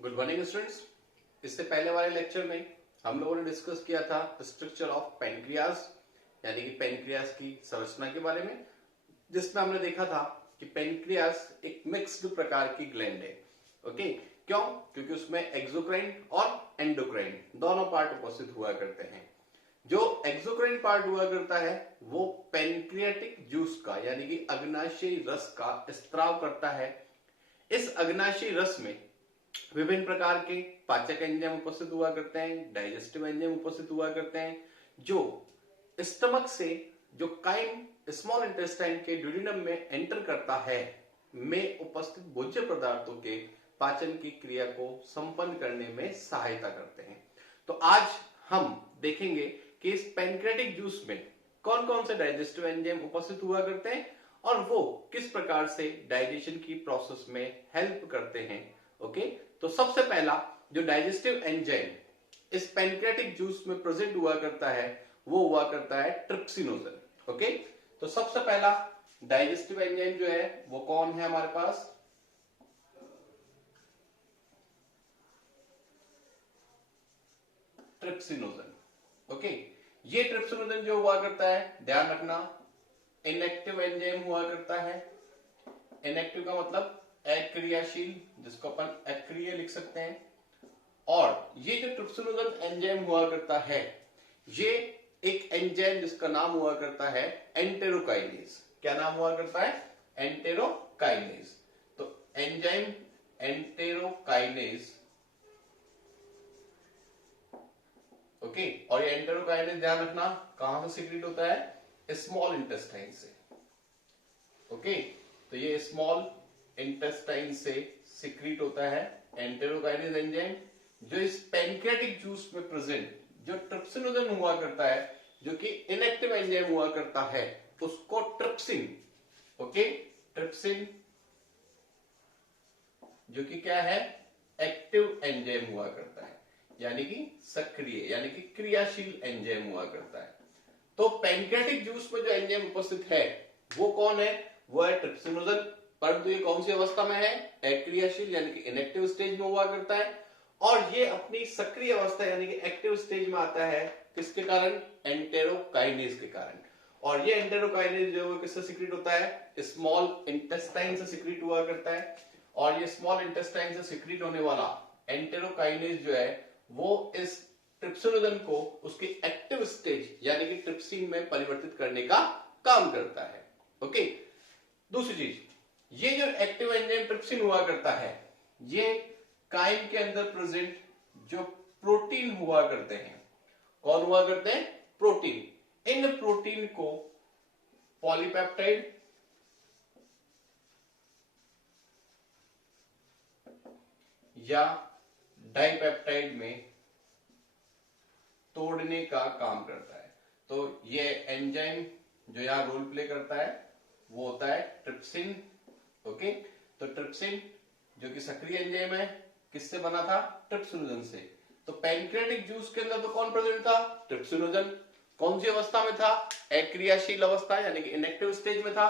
Good morning students. इससे पहले वाले लेक्चर में हम लोगों ने डिस्कस किया था स्ट्रक्चर ऑफ पेनक्रियाज, यानी कि पेनक्रियाज की संरचना के बारे में, जिसमें हमने देखा था कि पेनक्रियाज एक मिक्स्ड प्रकार की ग्लैंड है। ओके, क्यों? क्योंकि उसमें एक्सोक्राइन और एंडोक्राइन दोनों पार्ट उपस्थित हुआ करते हैं। जो एक्सोक्राइन पार्ट हुआ करता है वो पेनक्रियाटिक जूस का यानी कि अग्नाशयी रस का स्त्राव करता है। इस अग्नाशयी रस में विभिन्न प्रकार के पाचक एंजाइम उपस्थित हुआ करते हैं, डाइजेस्टिव एंजाइम उपस्थित हुआ करते हैं, जो स्टमक से जो काइम स्मॉल इंटेस्टाइन के ड्यूडेनम में एंटर करता है में उपस्थित भोज्य पदार्थों के पाचन की क्रिया को संपन्न करने में सहायता करते हैं। तो आज हम देखेंगे कि इस पैनक्रियाटिक जूस में कौन कौन से डाइजेस्टिव एंजाइम उपस्थित हुआ करते हैं और वो किस प्रकार से डाइजेशन की प्रोसेस में हेल्प करते हैं। ओके, तो सबसे पहला जो डाइजेस्टिव एंजाइम इस पैनक्रियाटिक जूस में प्रेजेंट हुआ करता है वो हुआ करता है ट्रिप्सिनोजन। ओके, तो सबसे पहला डाइजेस्टिव एंजाइम जो है वो कौन है हमारे पास? ट्रिप्सिनोजन। ओके, ये ट्रिप्सिनोजन जो हुआ करता है, ध्यान रखना, इनएक्टिव एंजाइम हुआ करता है। इनएक्टिव का मतलब अक्रियाशील, जिसको अपन अक्रिय लिख सकते हैं। और ये जो ट्रिप्सिनोजन एंजाइम हुआ करता है ये एक एंजाइम जिसका नाम हुआ करता है एंटेरोकाइनेज। क्या नाम हुआ करता है? एंटेरोकाइनेज। तो एंजाइम एंटेरोकाइनेज। ओके, और ये एंटेरोकाइनेज ध्यान रखना कहां से सीक्रेट होता है? स्मॉल इंटेस्टाइन से। ओके, तो ये स्मॉल इंटेस्टाइन से सीक्रेट होता है एंटेरोकाइनेज एंजाइम, जो इस पैनक्रियाटिक जूस में प्रेजेंट जो ट्रिप्सिनोजन हुआ करता है, जो कि इनएक्टिव एंजाइम हुआ करता है, उसको ट्रिप्सिन, ओके, ट्रिप्सिन जो कि क्या है? एक्टिव एंजाइम हुआ करता है, यानी कि सक्रिय यानी कि क्रियाशील एंजाइम हुआ करता है। तो पैनक्रियाटिक जूस में जो एंजाइम उपस्थित है वो कौन है? वो है ट्रिप्सिनोजन। परंतु ये कौन सी अवस्था में है? अक्रियाशील यानी कि इनएक्टिव स्टेज में हुआ करता है। और ये अपनी सक्रिय अवस्था यानी कि एक्टिव स्टेज में आता है किसके कारण? एंटेरोकाइनेज के कारण। और ये एंटेरोकाइनेज जो किससे सीक्रेट होता है? स्मॉल इंटेस्टाइन से सीक्रेट हुआ करता है। और ये स्मॉल इंटेस्टाइन से सीक्रेट होने वाला एंटेरोकाइनेज जो है वो इस ट्रिप्सिनोजन को उसकी एक्टिव स्टेज यानी कि ट्रिप्सिन में परिवर्तित करने का काम करता है। ओके, दूसरी चीज, ये जो एक्टिव एंजाइम ट्रिप्सिन हुआ करता है ये काइम के अंदर प्रेजेंट जो प्रोटीन हुआ करते हैं, कौन हुआ करते हैं? प्रोटीन। इन प्रोटीन को पॉलीपेप्टाइड या डाइपेप्टाइड में तोड़ने का काम करता है। तो ये एंजाइम जो यहां रोल प्ले करता है वो होता है ट्रिप्सिन। ओके, तो ट्रिप्सिन जो कि सक्रिय एंजाइम है किससे बना था? ट्रिप्सिनोजन से। तो पैनक्रियाटिक जूस के अंदर तो कौन प्रेजेंट था? ट्रिप्सिनोजन। कौन सी अवस्था में था? अक्रियाशील अवस्था यानी कि इनएक्टिव स्टेज में था।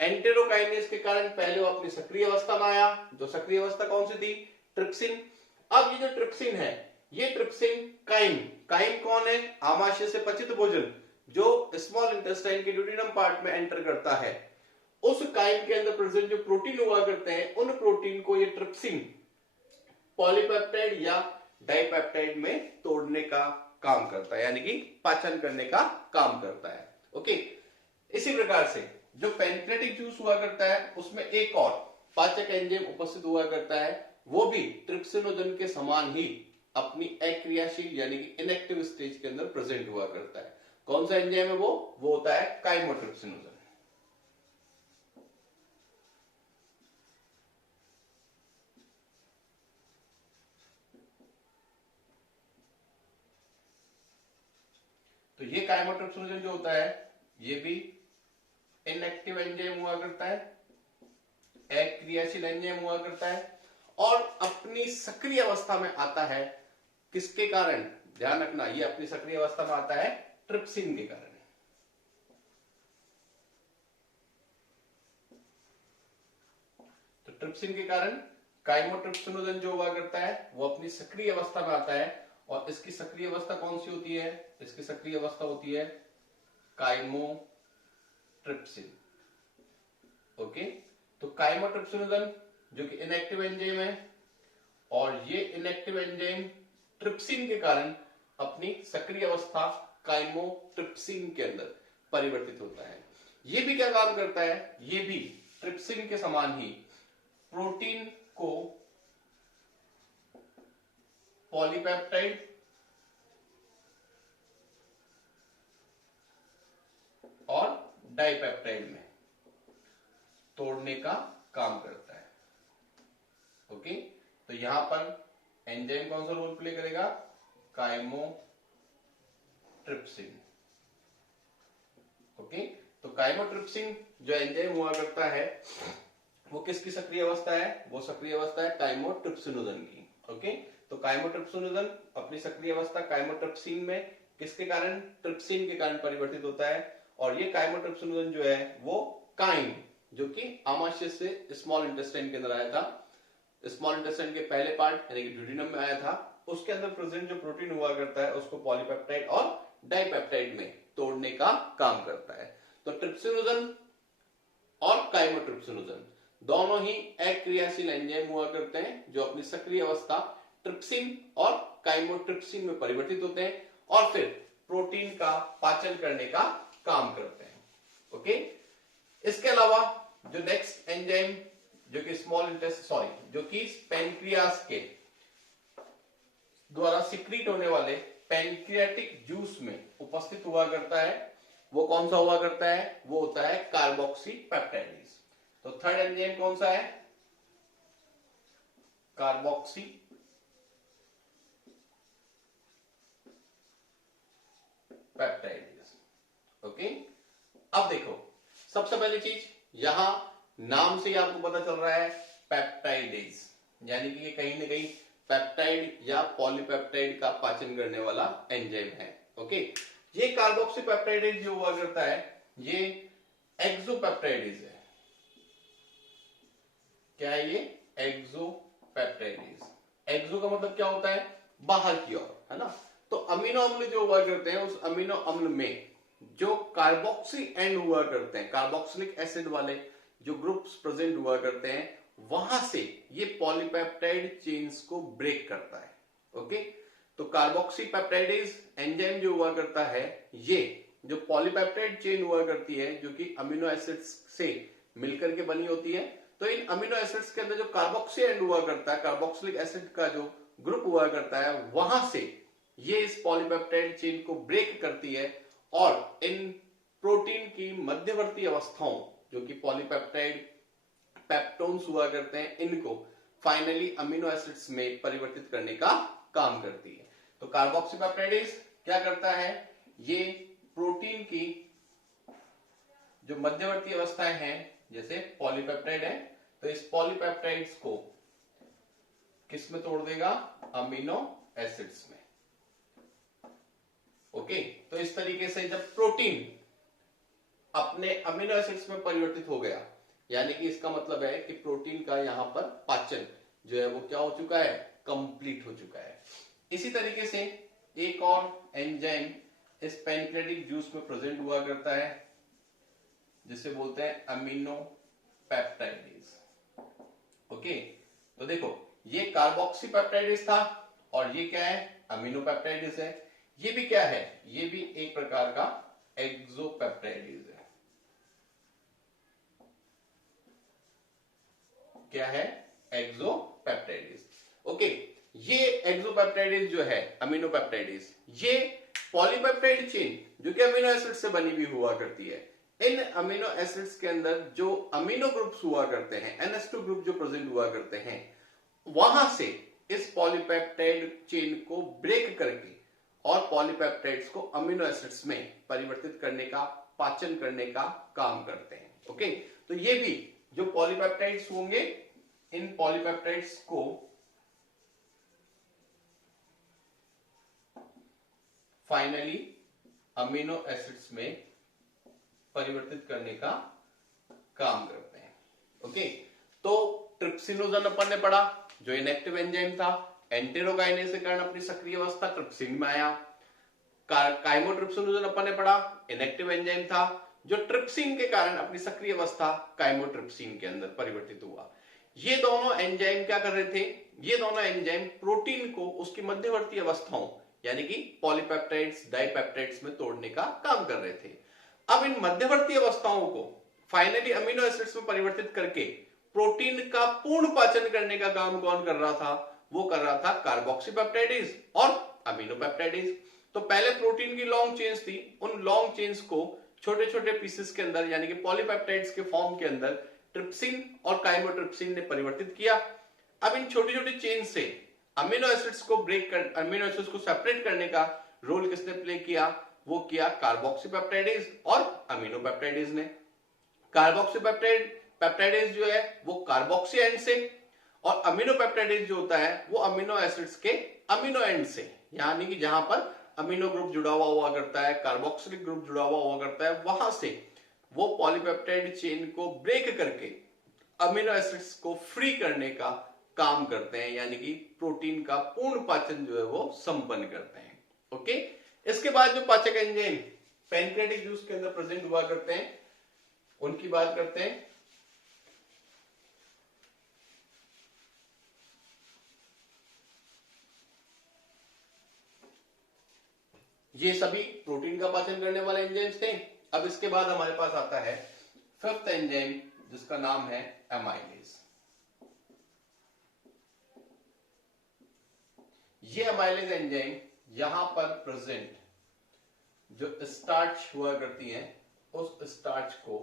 एंटेरोकाइनेज के कारण पहले वो अपनी सक्रिय अवस्था में आया, जो सक्रिय अवस्था कौन सी थी? ट्रिप्सिन। अब ये जो ट्रिप्सिन है ये ट्रिप्सिन काइम, काइम कौन है? आमाशय से पचित भोजन जो स्मॉल इंटेस्टाइन के ड्यूडेनम पार्ट में एंटर करता है, उस काइम के अंदर प्रेजेंट जो प्रोटीन हुआ करते हैं उन प्रोटीन को ये ट्रिप्सिन पॉलीपेप्टाइड या डाइपेप्टाइड में तोड़ने का काम करता है, यानी कि पाचन करने का काम करता है। ओके, इसी प्रकार से जो पैनक्रियाटिक जूस हुआ करता है उसमें एक और पाचक एंजाइम उपस्थित हुआ करता है, वो भी ट्रिप्सिनोजन के समान ही अपनी अक्रियाशील यानी कि इनएक्टिव स्टेज के अंदर प्रेजेंट हुआ करता है। कौन सा एंजाइम है वो होता है काइमोट्रिप्सिनोजन। तो ये काइमोट्रिप्सिनोजन जो होता है ये भी इनएक्टिव एंजाइम हुआ करता है, अक्रियाशील एंजाइम हुआ करता है और अपनी सक्रिय अवस्था में आता है किसके कारण? ध्यान रखना, ये अपनी सक्रिय अवस्था में आता है ट्रिप्सिन के कारण। तो ट्रिप्सिन के कारण काइमोट्रिप्सिनोजन जो हुआ करता है वो अपनी सक्रिय अवस्था में आता है, और इसकी सक्रिय अवस्था कौन सी होती है? इसकी सक्रिय अवस्था होती है काइमोट्रिप्सिन। ओके, तो काइमोट्रिप्सिनोजन जो कि इनएक्टिव एंजाइम है, और ये इनएक्टिव एंजाइम ट्रिप्सिन के कारण अपनी सक्रिय अवस्था काइमोट्रिप्सिन के अंदर परिवर्तित होता है। ये भी क्या काम करता है? ये भी ट्रिप्सिन के समान ही प्रोटीन को पॉलीपेप्टाइड और डाइपेप्टाइड में तोड़ने का काम करता है। ओके, तो यहां पर एंजाइम कौन सा रोल प्ले करेगा? काइमोट्रिप्सिन। ओके, तो काइमोट्रिप्सिन जो एंजाइम हुआ करता है वो किसकी सक्रिय अवस्था है? वो सक्रिय अवस्था है काइमोट्रिप्सिनोजन की। ओके, तो काइमोट्रिप्सिनोजन अपनी सक्रिय अवस्था काइमोट्रिप्सिन में किसके कारण? ट्रिप्सिन के कारण परिवर्तित होता है, और ये काइमोट्रिप्सिनोजन जो है वो काइम, जो कि आमाशय से स्मॉल इंटेस्टाइन के अंदर आया था, स्मॉल इंटेस्टाइन के पहले पार्ट यानी कि ड्यूडेनम में आया था, उसके अंदर प्रेजेंट जो प्रोटीन हुआ करता है उसको पॉलीपेप्टाइड और डाइपेप्टाइड में तोड़ने का काम करता है। तो ट्रिप्सिनोजन और काइमोट्रिप्सिनोजन दोनों ही अक्रियाशील एंजाइम हुआ करते हैं जो अपनी सक्रिय अवस्था ट्रिप्सिन और काइमोट्रिप्सिन में परिवर्तित होते हैं और फिर प्रोटीन का पाचन करने का काम करते हैं। ओके, इसके अलावा जो नेक्स्ट एंजाइम जो कि जो कि पैनक्रियास के द्वारा सिक्रीट होने वाले पैनक्रियाटिक जूस में उपस्थित हुआ करता है, वो कौन सा हुआ करता है? वो होता है कार्बोक्सीपेप्टाइडेज। तो थर्ड एंजाइम कौन सा है? कार्बोक्सीपेप्टाइडेज। ओके, अब देखो, सबसे पहली चीज यहां नाम से ही आपको पता चल रहा है पेप्टाइडेज, यानी कि ये कहीं ना कहीं पेप्टाइड या पॉलीपेप्टाइड का पाचन करने वाला एंजाइम है। ओके, ये कार्बोक्सीपेप्टाइडेज जो हुआ करता है ये एक्सोपेप्टाइडेज है। क्या है ये? एक्सोपेप्टाइडेज। एक्सो का मतलब क्या होता है? बाहर की ओर, है ना। तो अमीनो अम्ल जो हुआ करते हैं उस अमीनो अम्ल में जो कार्बोक्सी एंड हुआ करते हैं, कार्बोक्सिलिक एसिड वाले जो ग्रुप्स प्रेजेंट हुआ करते हैं, वहां से ये पॉलीपेप्टाइड चेन्स को ब्रेक करता है। ओके, तो कार्बोक्सीपेप्टाइडेज एंजाइम जो हुआ करता है ये जो पॉलीपेप्टाइड चेन हुआ करती है जो कि अमीनो एसिड्स से मिलकर के बनी होती है, तो इन अमीनो एसिड्स के अंदर जो कार्बोक्सी एंड हुआ करता है, कार्बोक्सिलिक एसिड का जो ग्रुप हुआ करता है, वहां से ये इस पॉलीपेप्टाइड चेन को ब्रेक करती है और इन प्रोटीन की मध्यवर्ती अवस्थाओं जो कि पॉलीपेप्टाइड पेप्टोन्स हुआ करते हैं, इनको फाइनली अमीनो एसिड्स में परिवर्तित करने का काम करती है। तो कार्बोक्सीपेप्टाइडेज क्या करता है? ये प्रोटीन की जो मध्यवर्ती अवस्थाएं हैं, जैसे पॉलीपेप्टाइड है, तो इस पॉलीपेप्टाइड्स को किस में तोड़ देगा? अमीनो एसिड्स में। ओके, तो इस तरीके से जब प्रोटीन अपने अमीनो एसिड्स में परिवर्तित हो गया, यानी कि इसका मतलब है कि प्रोटीन का यहां पर पाचन जो है वो क्या हो चुका है? कंप्लीट हो चुका है। इसी तरीके से एक और एंजाइम इस पैनक्रियाटिक जूस में प्रेजेंट हुआ करता है जिसे बोलते हैं अमीनो पेप्टाइडेज। ओके, तो देखो ये कार्बोक्सीपेप्टाइडेज था और ये क्या है? अमीनो पेप्टाइडेज है। ये भी क्या है? ये भी एक प्रकार का एक्सोपेप्टाइडेज है। क्या है? एक्सोपेप्टाइडेज। ओके, ये एक्सोपेप्टाइडेज जो है अमीनो पेप्टाइडेज, ये पॉलीपेप्टाइड चेन जो कि अमीनो एसिड से बनी हुई हुआ करती है, इन अमीनो एसिड्स के अंदर जो अमीनो ग्रुप्स हुआ करते हैं, NH2 ग्रुप जो प्रेजेंट हुआ करते हैं, वहां से इस पॉलीपेप्टाइड चेन को ब्रेक करके और पॉलीपेप्टाइड्स को अमीनो एसिड्स में परिवर्तित करने का, पाचन करने का काम करते हैं। ओके, तो ये भी जो पॉलीपेप्टाइड्स होंगे, इन पॉलीपेप्टाइड्स को फाइनली अमीनो एसिड्स में परिवर्तित करने का काम करते हैं। ओके, तो ट्रिप्सिनोजन अपन ने पढ़ा, जो इनएक्टिव एंजाइम था। एंटेरोकाइनेज के कारण अपनी सक्रिय अवस्था ट्रिप्सिन में आया। काइमोट्रिप्सिनोजन अपन ने पढ़ा, इनएक्टिव एंजाइम था, जो ट्रिप्सिन के कारण अपनी सक्रिय अवस्था काइमोट्रिप्सिन के अंदर परिवर्तित हुआ। ये दोनों एंजाइम क्या कर रहे थे? ये दोनों एंजाइम प्रोटीन को उसकी मध्यवर्ती अवस्थाओं यानी कि पॉलीपेप्टाइड्स, डाइपेप्टाइड्स में तोड़ने का काम कर रहे थे। अब इन मध्यवर्ती अवस्थाओं को फाइनली अमीनो एसिड्स में परिवर्तित करके प्रोटीन का पूर्ण पाचन करने का काम कौन कर रहा था? वो कर रहा था कार्बोक्सीपेप्टाइडेज और अमीनोपेप्टाइडेज। तो पहले प्रोटीन की लॉन्ग चेन्स थी, उन लॉन्ग चेन्स को छोटे छोटे पीसेस के अंदर यानी कि पॉलीपेप्टाइड्स के फॉर्म के अंदर ट्रिप्सिन और काइमोट्रिप्सिन ने परिवर्तित किया। अब इन छोटी छोटी चेन से अमीनो एसिड्स को अमीनो एसिड्स को सेपरेट करने का रोल किसने प्ले किया? वो किया कार्बोक्सीपेप्टाइडेज और अमीनोपेप्टाइडेज ने। कार्बोक्सीपेप्टाइडेज जो है वो कार्बोक्सी एंड से, और अमीनोपेप्टाइडेज जो होता है वो अमीनो एसिड्स के अमीनो एंड से, यानी कि जहां पर अमीनो ग्रुप जुड़ा हुआ करता है, कार्बोक्सिलिक ग्रुप जुड़ा हुआ करता है, वहां से वो पॉलीपेप्टाइड चेन को ब्रेक करके अमीनो एसिड्स को फ्री करने का काम करते हैं, यानी कि प्रोटीन का पूर्ण पाचन जो है वो संपन्न करते हैं। ओके, इसके बाद जो पाचक एंजाइम पैनक्रियाटिक जूस के अंदर प्रेजेंट हुआ करते हैं उनकी बात करते हैं। ये सभी प्रोटीन का पाचन करने वाले एंजाइम्स थे। अब इसके बाद हमारे पास आता है फिफ्थ एंजाइम जिसका नाम है एमाइलेज। ये एमाइलेज एंजाइम यहां पर प्रेजेंट जो स्टार्च हुआ करती है उस स्टार्च को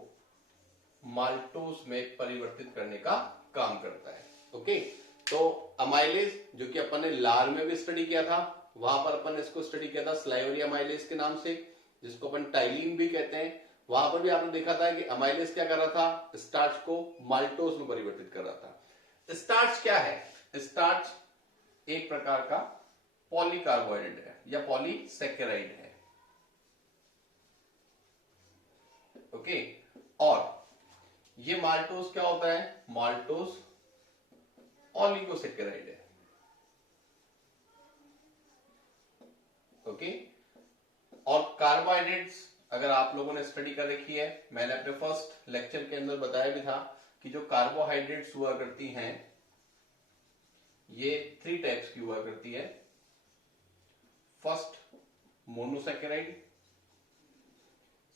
माल्टोज में परिवर्तित करने का काम करता है। ओके, तो अमाइलेज जो कि अपन ने लार में भी स्टडी किया था, वहां पर अपन ने इसको स्टडी किया था स्लाइवरी अमाइलेज के नाम से, जिसको अपन टाइलिन भी कहते हैं। वहां पर भी आपने देखा था कि अमाइलेज क्या कर रहा था? स्टार्च को माल्टोज में परिवर्तित कर रहा था। स्टार्च क्या है? स्टार्च एक प्रकार का पॉलीकार्बोहाइड्रेट है या पॉलीसेकेराइड है। ओके, और ये माल्टोज क्या होता है? माल्टोज ओलिगोसेकेराइड है। ओके, और कार्बोहाइड्रेट्स अगर आप लोगों ने स्टडी कर रखी है, मैंने अपने फर्स्ट लेक्चर के अंदर बताया भी था कि जो कार्बोहाइड्रेट्स हुआ करती हैं ये 3 टाइप्स की हुआ करती है। First monosaccharide,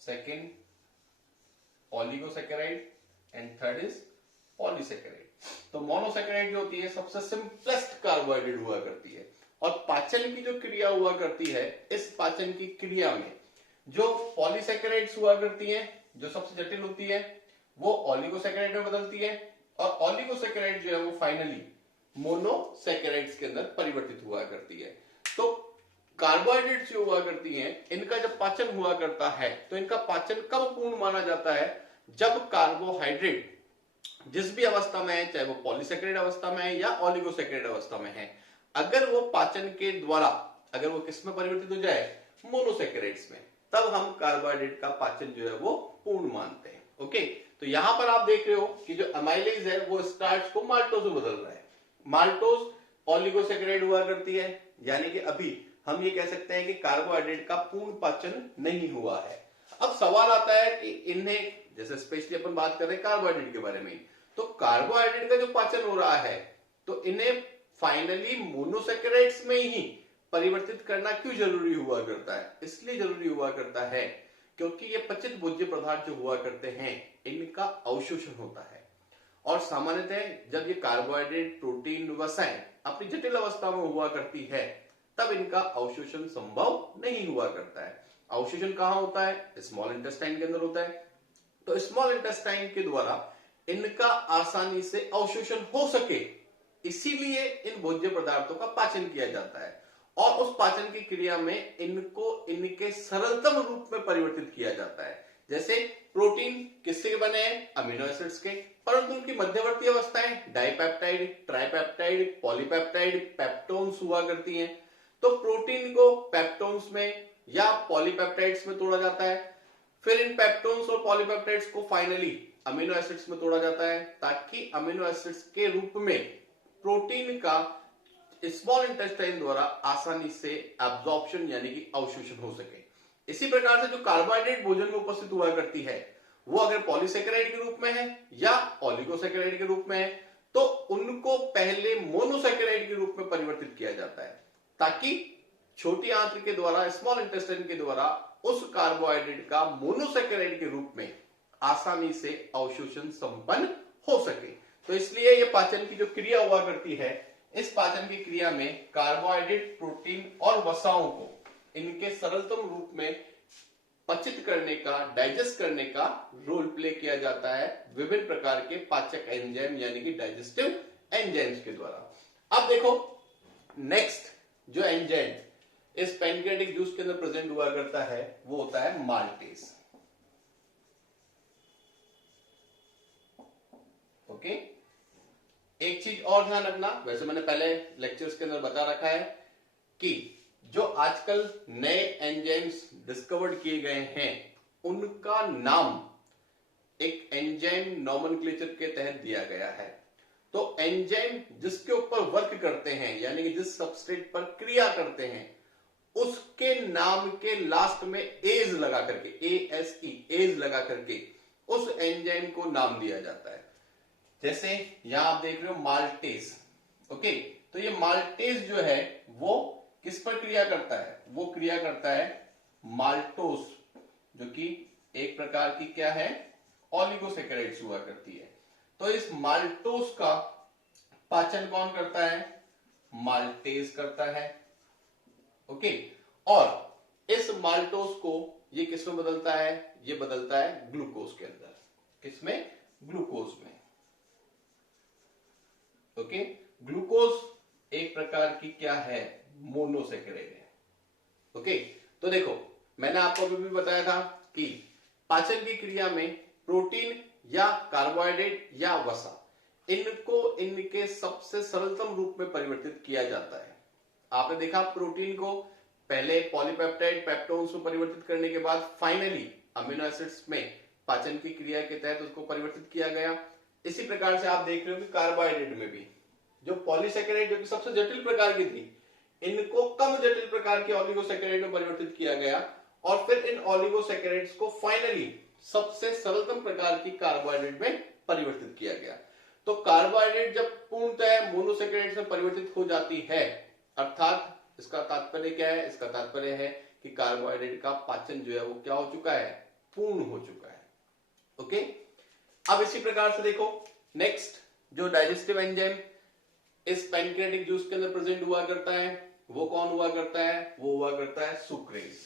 second oligosaccharide and third is polysaccharide. तो मोनोसेकेराइड जो होती है सबसे सिंपलेस्ट कार्बोहाइड्रेट हुआ करती है, और पाचन की जो क्रिया हुआ करती है, इस पाचन की क्रिया में जो पॉलीसेकेराइड्स हुआ करती हैं जो सबसे जटिल होती है वो ओलिगोसेकेराइड में बदलती है, और ओलिगोसेकेराइड जो है वो फाइनली मोनोसेकेराइड्स के अंदर परिवर्तित हुआ करती है। तो कार्बोहाइड्रेट्स जो हुआ करती हैं इनका जब पाचन हुआ करता है तो इनका पाचन कब पूर्ण माना जाता है? जब कार्बोहाइड्रेट जिस भी अवस्था में है, चाहे वो पॉलीसेकेराइड अवस्था में है या ओलिगोसेकेराइड अवस्था में है, अगर वो पाचन के द्वारा अगर वो किस में परिवर्तित हो जाए? मोनोसेकेराइड्स में, तब हम कार्बोहाइड्रेट का पाचन जो है वो पूर्ण मानते हैं। ओके, तो यहां पर आप देख रहे हो कि जो अमाइलेज है वो स्टार्च को माल्टोज में बदल रहा है। माल्टोज ओलिगोसेकेराइड हुआ करती है, यानी कि अभी हम ये कह सकते हैं कि कार्बोहाइड्रेट का पूर्ण पाचन नहीं हुआ है। अब सवाल आता है कि इन्हें, जैसे स्पेशली अपन बात कर रहे हैं कार्बोहाइड्रेट के बारे में, तो कार्बोहाइड्रेट का जो पाचन हो रहा है तो इन्हें फाइनली मोनोसेकेराइड्स में ही परिवर्तित करना क्यों जरूरी हुआ करता है? इसलिए जरूरी हुआ करता है क्योंकि ये पचित भोज्य पदार्थ जो हुआ करते हैं इनका अवशोषण होता है, और सामान्यतः जब ये कार्बोहाइड्रेट, प्रोटीन, वसाएं अपनी जटिल अवस्था में हुआ करती है तब इनका अवशोषण संभव नहीं हुआ करता है। अवशोषण कहां होता है? स्मॉल इंटेस्टाइन के अंदर होता है। तो स्मॉल इंटेस्टाइन के द्वारा इनका आसानी से अवशोषण हो सके इसीलिए इन भोज्य पदार्थों का पाचन किया जाता है, और उस पाचन की क्रिया में इनको इनके सरलतम रूप में परिवर्तित किया जाता है। जैसे प्रोटीन किससे बने हैं? अमीनो एसिड्स के, परंतु उनकी मध्यवर्ती अवस्थाएं डाइपेप्टाइड, ट्राइपेप्टाइड, पॉलीपेप्टाइड, पेप्टोन्स हुआ करती हैं। तो प्रोटीन को पेप्टोन्स में या पॉलीपेप्टाइड्स में तोड़ा जाता है, फिर इन पेप्टोन्स और पॉलीपेप्टाइड्स को फाइनली अमीनो एसिड्स में तोड़ा जाता है ताकि अमीनो एसिड्स के रूप में प्रोटीन का स्मॉल इंटेस्टाइन द्वारा आसानी से एब्जॉर्प्शन यानी कि अवशोषण हो सके। इसी प्रकार से जो कार्बोहाइड्रेट भोजन में उपस्थित हुआ करती है वो अगर पॉलीसेकेराइड के रूप में है या ओलिगोसेकेराइड के रूप में है तो उनको पहले मोनोसेकेराइड के रूप में परिवर्तित किया जाता है ताकि छोटी आंत्र के द्वारा स्मॉल इंटेस्टाइन के द्वारा उस कार्बोहाइड्रेट का मोनोसेकेराइड के रूप में आसानी से अवशोषण संपन्न हो सके। तो इसलिए यह पाचन की जो क्रिया हुआ करती है, इस पाचन की क्रिया में कार्बोहाइड्रेट, प्रोटीन और वसाओं को इनके सरलतम रूप में पचित करने का, डाइजेस्ट करने का रोल प्ले किया जाता है विभिन्न प्रकार के पाचक एंजाइम यानी कि डाइजेस्टिव एंजाइम्स के द्वारा। अब देखो नेक्स्ट जो एंजाइम इस पैनक्रियाटिक जूस के अंदर प्रेजेंट हुआ करता है वो होता है माल्टेज। ओके, एक चीज और ध्यान रखना, वैसे मैंने पहले लेक्चर्स के अंदर बता रखा है कि जो आजकल नए एंजाइम्स डिस्कवर्ड किए गए हैं उनका नाम एक एंजाइम नॉमेनक्लेचर के तहत दिया गया है। तो एंजाइम जिसके ऊपर वर्क करते हैं यानी कि जिस सबस्ट्रेट पर क्रिया करते हैं उसके नाम के लास्ट में एज लगा करके, ASE एज लगा करके उस एंजाइम को नाम दिया जाता है। जैसे यहां आप देख रहे हो माल्टेज। ओके, तो ये माल्टेज जो है वो किस पर क्रिया करता है? वो क्रिया करता है माल्टोस, जो कि एक प्रकार की क्या है, ओलिगोसेकेराइड्स हुआ करती है। तो इस माल्टोस का पाचन कौन करता है? माल्टेज करता है। ओके, और इस माल्टोस को ये किसमें बदलता है? ये बदलता है ग्लूकोज के अंदर। किसमें? ग्लूकोज में। ओके, ग्लूकोज एक प्रकार की क्या है? मोनोसेकेराइड है। ओके, तो देखो मैंने आपको अभी भी बताया था कि पाचन की क्रिया में प्रोटीन या कार्बोहाइड्रेट या वसा इनको इनके सबसे सरलतम रूप में परिवर्तित किया जाता है। आपने देखा प्रोटीन को पहले पॉलीपेप्टाइड पेप्टोन्स में परिवर्तित करने के बाद फाइनली अमीनो एसिड्स में पाचन की क्रिया के तहत उसको परिवर्तित किया गया। इसी प्रकार से आप देख रहे हो कि कार्बोहाइड्रेट में भी जो पॉलीसेकेराइड जो कि सबसे जटिल प्रकार की थी इनको कम जटिल प्रकार के ओलिगोसेकेराइड में परिवर्तित किया गया और फिर इन ओलिगोसेकेराइड्स को फाइनली सबसे सरलतम प्रकार की कार्बोहाइड्रेट में परिवर्तित किया गया। तो कार्बोहाइड्रेट जब पूर्णतः मोनोसेकेराइड्स में परिवर्तित हो जाती है, अर्थात इसका तात्पर्य क्या है? इसका तात्पर्य है कि कार्बोहाइड्रेट का पाचन जो है वो क्या हो चुका है? पूर्ण हो चुका है। ओके, अब इसी प्रकार से देखो नेक्स्ट जो डाइजेस्टिव एंजाइम इस पैनक्रियाटिक जूस के अंदर प्रेजेंट हुआ करता है वो कौन हुआ करता है? वो हुआ करता है सुक्रेज।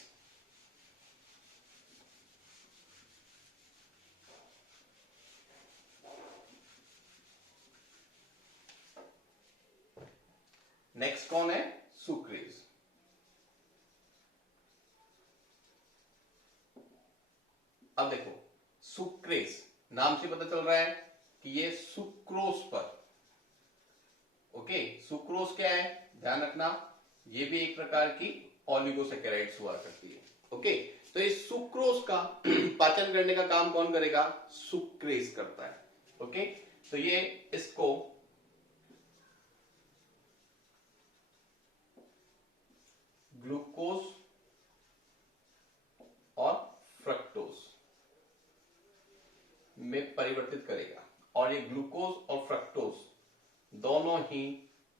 नेक्स्ट कौन है? सुक्रेज। अब देखो सुक्रेज नाम से पता चल रहा है कि ये सुक्रोज पर। ओके, सुक्रोज क्या है? ध्यान रखना, ये भी एक प्रकार की ओलिगोसेकेराइड्स हुआ करती है। ओके, तो इस सुक्रोज का पाचन करने का काम कौन करेगा? सुक्रेज करता है। ओके, तो ये इसको ग्लूकोज और फ्रक्टोज में परिवर्तित करेगा और ये ग्लूकोज और फ्रक्टोज दोनों ही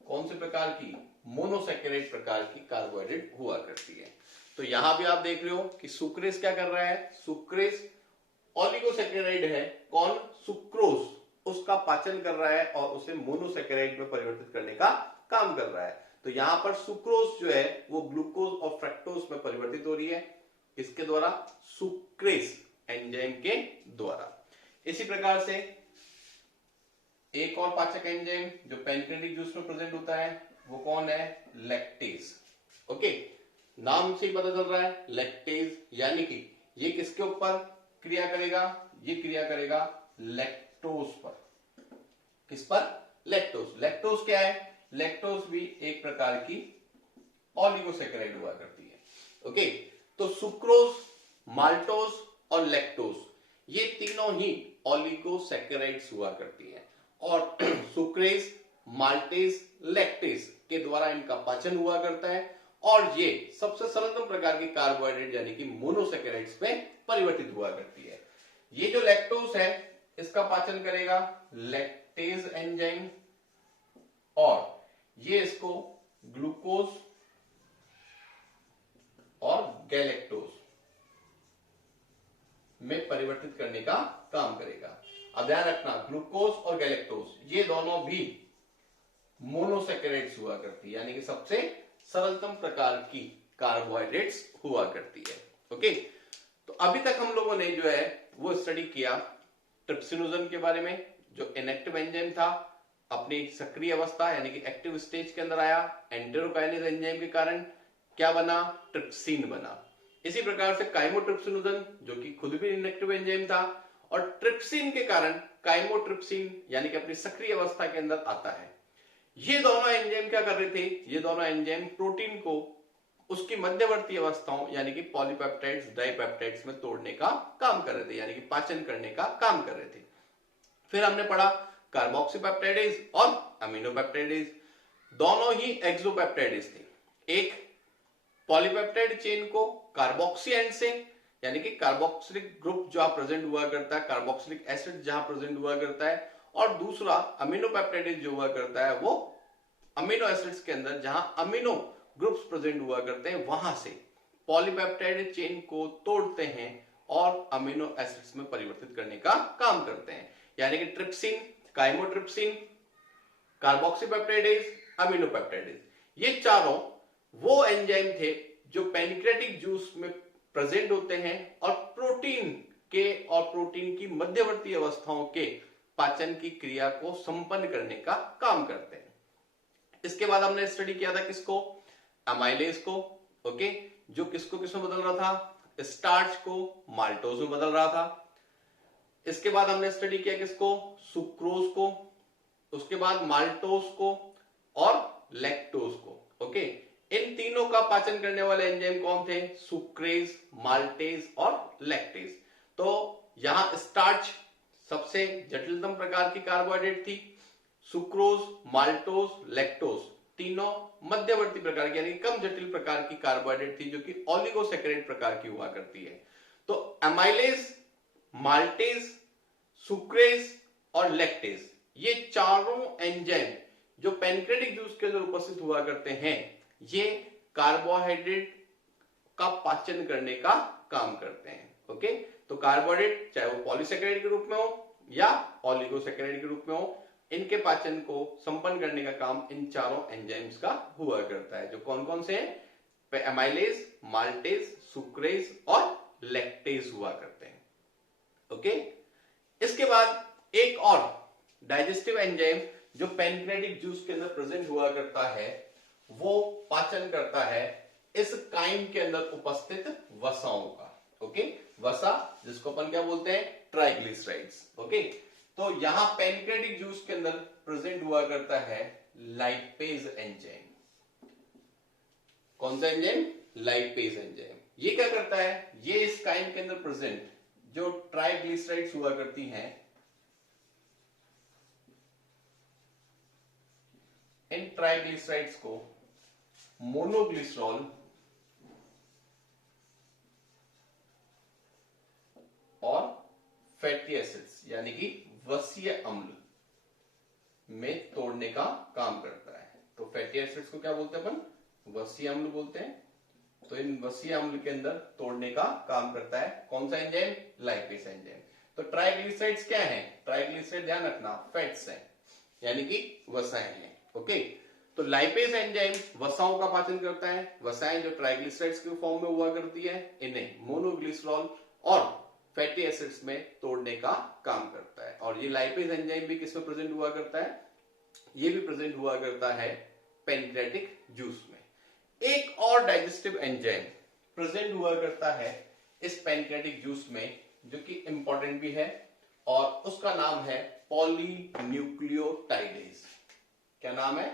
कौन से प्रकार की? मोनोसेकेराइड प्रकार की कार्बोहाइड्रेट हुआ करती है। तो यहां भी आप देख रहे हो कि सुक्रेज क्या कर रहा है? सुक्रेज ओलिगोसेकेराइड है, कौन? सुक्रोज, उसका पाचन कर रहा है और उसे मोनोसेकेराइड में परिवर्तित करने का काम कर रहा है। तो यहां पर सुक्रोज जो है वो ग्लूकोज और फ्रक्टोज में परिवर्तित हो रही है, किसके द्वारा? सुक्रेज एंजाइम के द्वारा। इसी प्रकार से एक और पाचक एंजाइम जो पैनक्रियाटिक जूस में प्रेजेंट होता है वो कौन है? लैक्टेज। ओके, नाम से ही पता चल रहा है लैक्टेज, यानी कि ये किसके ऊपर क्रिया करेगा? ये क्रिया करेगा लैक्टोज पर। किस पर? लैक्टोज। लैक्टोज क्या है? लैक्टोज भी एक प्रकार की ओलिगोसेकेराइड हुआ करती है। ओके, तो सुक्रोज, माल्टोज और लैक्टोज ये तीनों ही ऑलिगोसैकेराइड्स हुआ करती है और सुक्रेज, माल्टेज, लैक्टेज के द्वारा इनका पाचन हुआ करता है और ये सबसे सरलतम प्रकार की कार्बोहाइड्रेट यानी कि मोनोसैकेराइड्स में परिवर्तित हुआ करती है। ये जो लैक्टोज है इसका पाचन करेगा लैक्टेज एंजाइम और ये इसको ग्लूकोज और गैलेक्टोज में परिवर्तित करने का काम करेगा। अब ध्यान रखना, ग्लूकोज और गैलेक्टोज ये दोनों भी मोनोसैकेराइड्स हुआ करती है यानी कि सबसे सरलतम प्रकार की कार्बोहाइड्रेट्स हुआ करती है। ओके, तो अभी तक हम लोगों ने जो है वो स्टडी किया ट्रिप्सिनोजन के बारे में, जो इनएक्टिव एंजाइम था अपनी सक्रिय अवस्था यानी कि एक्टिव स्टेज के अंदर आया, एंटेरोकाइनेज एंजाइम के कारण क्या बना, ट्रिप्सिन बना। इसी प्रकार से काइमोट्रिप्सिनोजन जो कि खुद भी इनएक्टिव एंजाइम था और ट्रिप्सिन के कारण काइमोट्रिप्सिन यानी कि अपनी सक्रिय अवस्था के अंदर आता है। ये दोनों एंजाइम क्या कर रहे थे, ये दोनों एंजाइम प्रोटीन को उसकी मध्यवर्ती अवस्थाओं यानी कि पॉलीपेप्टाइड्स, डाइपेप्टाइड्स में तोड़ने का काम कर रहे थे यानी कि पाचन करने का काम कर रहे थे। फिर हमने पढ़ा कार्बोक्सीपेप्टाइडेज और अमीनोपेप्टाइडेज, दोनों ही एक्सोपेप्टाइडेज थे। एक पॉलीपेप्टाइड चेन को कार्बोक्सी एंड से यानी कि कार्बोक्सिलिक ग्रुप जहां प्रेजेंट हुआ करता है, कार्बोक्सिलिक एसिड जहां प्रेजेंट हुआ करता है, और दूसरा अमीनोपेप्टाइडेज जो हुआ करता है वो अमीनो एसिड्स के अंदर जहां अमीनो ग्रुप्स प्रेजेंट हुआ करते हैं वहां से पॉलीपेप्टाइड चेन को तोड़ते हैं और अमीनो एसिड्स में परिवर्तित करने का काम करते हैं। यानी कि ट्रिप्सिन, काइमोट्रिप्सिन, कार्बोक्सीपेप्टाइडेज, अमीनोपेप्टाइडेज, ये चारों वो एंजाइम थे जो पैनक्रियाटिक जूस में प्रेजेंट होते हैं और प्रोटीन के और प्रोटीन की मध्यवर्ती अवस्थाओं के पाचन की क्रिया को संपन्न करने का काम करते हैं। इसके बाद हमने स्टडी किया था किसको, अमाइलेज को। ओके, जो किसको किसमें बदल रहा था, स्टार्च को माल्टोज में बदल रहा था। इसके बाद हमने स्टडी किया किसको, सुक्रोज को, उसके बाद माल्टोज को और लैक्टोज को। ओके, इन तीनों का पाचन करने वाले एंजाइम कौन थे, सुक्रेज, माल्टेज और लैक्टेज। तो यहां स्टार्च सबसे जटिलतम प्रकार की कार्बोहाइड्रेट थी, सुक्रोज, माल्टोज, लैक्टोज तीनों मध्यवर्ती प्रकार की यानी कम जटिल प्रकार की कार्बोहाइड्रेट थी जो कि ओलिगोसैकेराइड प्रकार की हुआ करती है। तो अमाइलेज, माल्टेज, सुक्रेज और लैक्टेज ये चारों एंजाइम जो पैनक्रियाटिक जूस के अंदर उपस्थित हुआ करते हैं, ये कार्बोहाइड्रेट का पाचन करने का काम करते हैं। ओके, तो कार्बोहाइड्रेट चाहे वो पॉलीसैकेराइड के रूप में हो या ओलिगोसैकेराइड के रूप में हो, इनके पाचन को संपन्न करने का काम इन चारों एंजाइम्स का हुआ करता है, जो कौन कौन से हैं, अमाइलेज, माल्टेज, सुक्रेज और लैक्टेज हुआ करते हैं। ओके, इसके बाद एक और डाइजेस्टिव एंजाइम जो पैनक्रियाटिक जूस के अंदर प्रेजेंट हुआ करता है, वो पाचन करता है इस काइम के अंदर उपस्थित वसाओं का। ओके, वसा जिसको अपन क्या बोलते हैं, ट्राइग्लिसराइड्स। ओके, तो यहां पैनक्रियाटिक जूस के अंदर प्रेजेंट हुआ करता है लाइपेज एंजाइम। कौन सा एंजाइम, लाइपेज एंजाइम। ये क्या करता है, ये इस काइम के अंदर प्रेजेंट जो ट्राइग्लिसराइड्स हुआ करती हैं, इन ट्राइग्लिसराइड्स को मोनोग्लिसरॉल और फैटी एसिड्स यानी कि वसीय अम्ल में तोड़ने का काम करता है। तो फैटी एसिड्स को क्या बोलते हैं अपन, वसीय अम्ल बोलते हैं। तो इन वसीय अम्ल के अंदर तोड़ने का काम करता है कौन सा एंजाइम, लाइपेज एंजाइम। तो ट्राइग्लिसराइड्स क्या है, ट्राइग्लिसराइड ध्यान रखना फैट्स हैं यानी कि वसाएं हैं। ओके, तो लाइपेज एंजाइम वसाओं का पाचन करता है। वसाएं जो ट्राइग्लिसराइड्स के फॉर्म में हुआ करती है, इन्हें मोनोग्लिसरॉल और फैटी एसिड्स में तोड़ने का काम करता है। और ये लाइपेज एंजाइम भी किसमें प्रेजेंट हुआ करता है, ये भी प्रेजेंट हुआ करता है पैनक्रियाटिक जूस में। एक और डाइजेस्टिव एंजाइम प्रेजेंट हुआ करता है इस पैनक्रियाटिक जूस में जो कि इंपॉर्टेंट भी है और उसका नाम है पॉलीन्यूक्लियोटाइडेज। क्या नाम है,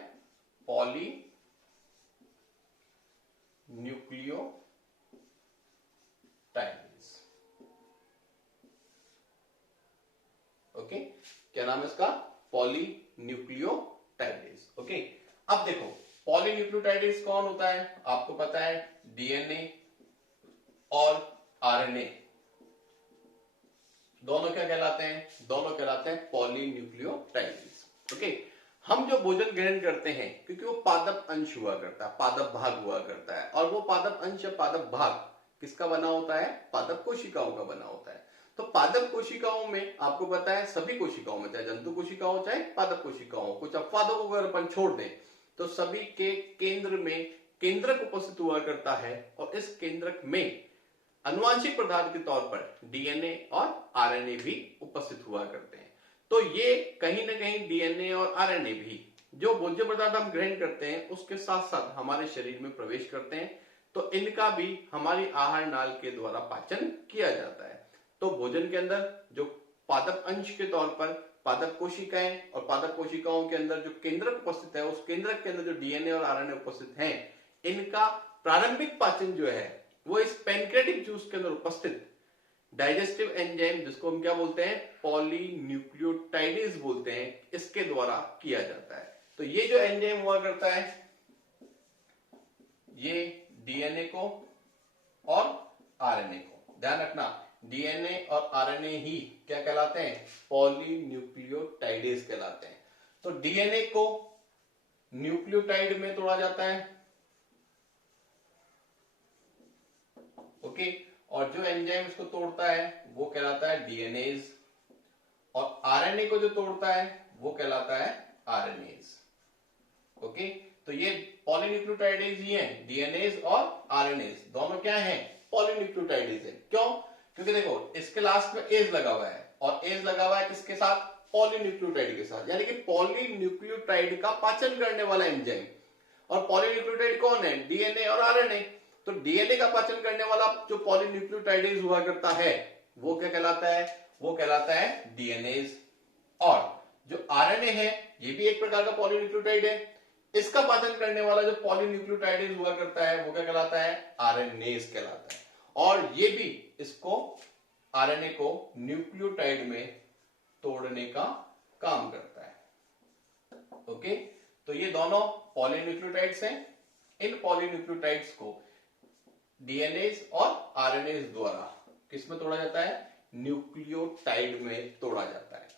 पॉलीन्यूक्लियोटाइडेज। क्या नाम है इसका? पॉलीन्यूक्लियोटाइडेज। ओके, अब देखो पॉलीन्यूक्लियोटाइडेज कौन होता है? आपको पता है डीएनए और आरएनए दोनों क्या कहलाते हैं? दोनों कहलाते हैं पॉलीन्यूक्लियोटाइडेज। ओके, हम जो भोजन ग्रहण करते हैं, क्योंकि वो पादप अंश हुआ करता है, पादप भाग हुआ करता है, और वो पादप अंश या पादप भाग किसका बना होता है? पादप कोशिकाओं का बना होता है। तो पादप कोशिकाओं में आपको पता है सभी कोशिकाओं में, चाहे जंतु कोशिकाओं चाहे पादप कोशिकाओं, कुछ अपवादों को अगर अपन छोड़ दें तो सभी के केंद्र में केंद्रक उपस्थित हुआ करता है, और इस केंद्रक में आनुवांशिक पदार्थ के तौर पर डीएनए और आरएनए भी उपस्थित हुआ करते हैं। तो ये कहीं ना कहीं डीएनए और आरएनए भी जो भोज्य पदार्थ हम ग्रहण करते हैं उसके साथ साथ हमारे शरीर में प्रवेश करते हैं, तो इनका भी हमारी आहार नाल के द्वारा पाचन किया जाता है। तो भोजन के अंदर जो पादप अंश के तौर पर पादप कोशिकाएं, और पादप कोशिकाओं के अंदर जो केंद्रक उपस्थित है, उस केंद्रक के अंदर जो डीएनए और आरएनए उपस्थित हैं, इनका प्रारंभिक पाचन जो है वो इस पैनक्रियाटिक जूस के अंदर उपस्थित डाइजेस्टिव एंजाइम, जिसको हम क्या बोलते हैं? पॉलीन्यूक्लियोटाइडेज बोलते हैं, इसके द्वारा किया जाता है। तो ये जो एंजाइम हुआ करता है, ये डीएनए को और आरएनए को, ध्यान रखना डीएनए और आरएनए ही क्या कहलाते हैं? पॉलीन्यूक्लियोटाइडेज कहलाते हैं। तो डीएनए को न्यूक्लियोटाइड में तोड़ा जाता है, ओके, और जो एंजाइम इसको तोड़ता है वो कहलाता है डीएनएज, और आरएनए को जो तोड़ता है वो कहलाता है आरएनएज। ओके, तो ये पॉलीन्यूक्लियोटाइडेज ही हैं, डीएनएज और आरएनएज दोनों क्या हैं? पॉलीन्यूक्लियोटाइडेज है। क्यों? क्योंकि देखो इसके लास्ट में एज लगा हुआ है, और एज लगा हुआ है किसके साथ? पॉलीन्यूक्लियोटाइड के साथ, यानी कि पॉलीन्यूक्लियोटाइड का पाचन करने वाला एंजाइम। और पॉलीन्यूक्लियोटाइड कौन है? डीएनए और आरएनए। तो डीएनए का पाचन करने वाला जो पॉलीन्यूक्लियोटाइडेज हुआ करता है वो क्या कहलाता है? वो कहलाता है डीएनएज। और जो आरएनए है ये भी एक प्रकार का पॉलीन्यूक्लियोटाइड है, इसका पाचन करने वाला जो पॉलीन्यूक्लियोटाइडेज हुआ करता है वो क्या कहलाता है? आरएनएज कहलाता है। और ये भी इसको आरएनए को न्यूक्लियोटाइड में तोड़ने का काम करता है। ओके, तो ये दोनों पॉलीन्यूक्लियोटाइड्स हैं। इन पॉलीन्यूक्लियोटाइड्स को डीएनएज और आरएनएज द्वारा किसमें तोड़ा जाता है? न्यूक्लियोटाइड में तोड़ा जाता है।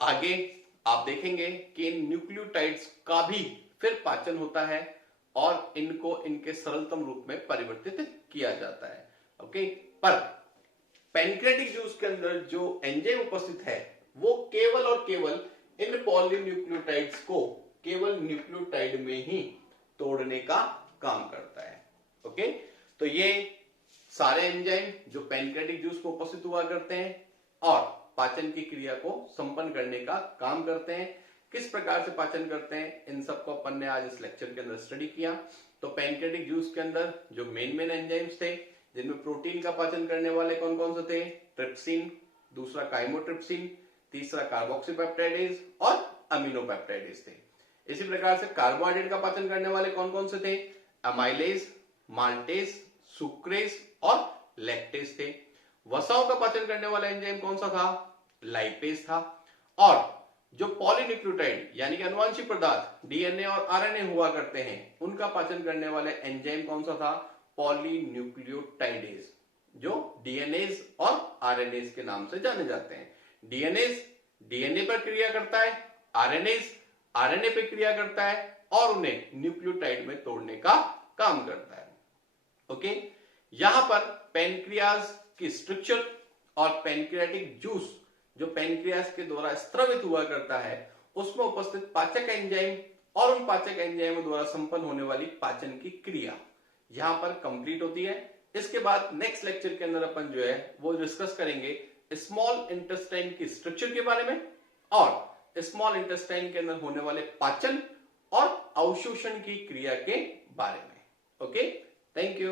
आगे आप देखेंगे कि इन न्यूक्लियोटाइड्स का भी फिर पाचन होता है और इनको इनके सरलतम रूप में परिवर्तित किया जाता है। ओके, पर पैनक्रियाटिक जूस के अंदर जो एंजाइम उपस्थित है वो केवल और केवल इन पॉलीन्यूक्लियोटाइड्स को केवल न्यूक्लियोटाइड में ही तोड़ने का काम करता है। ओके, तो ये सारे एंजाइम जो पैनक्रियाटिक जूस में उपस्थित हुआ करते हैं और पाचन की क्रिया को संपन्न करने का काम करते हैं। किस प्रकार से पाचन करते हैं इन सबको अपन ने आज इस लेक्चर के अंदर स्टडी किया। तो पैनक्रियाटिक जूस के अंदर जो मेन एंजाइम्स थे, जिनमें प्रोटीन का पाचन करने वाले कौन कौन से थे? ट्रिप्सिन, दूसरा काइमोट्रिप्सिन, तीसरा कार्बोक्सीपेप्टाइडेज और अमीनोपेप्टाइडेज थे। इसी प्रकार से कार्बोहाइड्रेट का पाचन करने वाले कौन कौन से थे? अमाइलेज, माल्टेज, सुक्रेज और लैक्टेज थे। वसाओं का पाचन करने वाला एंजाइम कौन सा था? लाइपेज था। और जो पॉलीन्यूक्लियोटाइड यानी कि आनुवंशिक पदार्थ डीएनए और आरएनए हुआ करते हैं, उनका पाचन करने वाले एंजाइम कौन सा था? पॉलीन्यूक्लियोटाइडेज, जो डीएनएज और आरएनएज के नाम से जाने जाते हैं। डीएनएज डीएनए पर क्रिया करता है, आरएनएज आरएनए पर क्रिया करता है और उन्हें न्यूक्लियोटाइड में तोड़ने का काम करता है। ओके, यहां पर पैनक्रियाज की स्ट्रक्चर और पैनक्रियाटिक जूस जो पैनक्रियाज के द्वारा स्त्रवित हुआ करता है उसमें उपस्थित पाचक एंजाइम और उन पाचक एंजाइमों द्वारा संपन्न होने वाली पाचन की क्रिया यहां पर कंप्लीट होती है। इसके बाद नेक्स्ट लेक्चर के अंदर अपन जो है वो डिस्कस करेंगे स्मॉल इंटेस्टाइन की स्ट्रक्चर के बारे में और स्मॉल इंटेस्टाइन के अंदर होने वाले पाचन और अवशोषण की क्रिया के बारे में। Okay, thank you.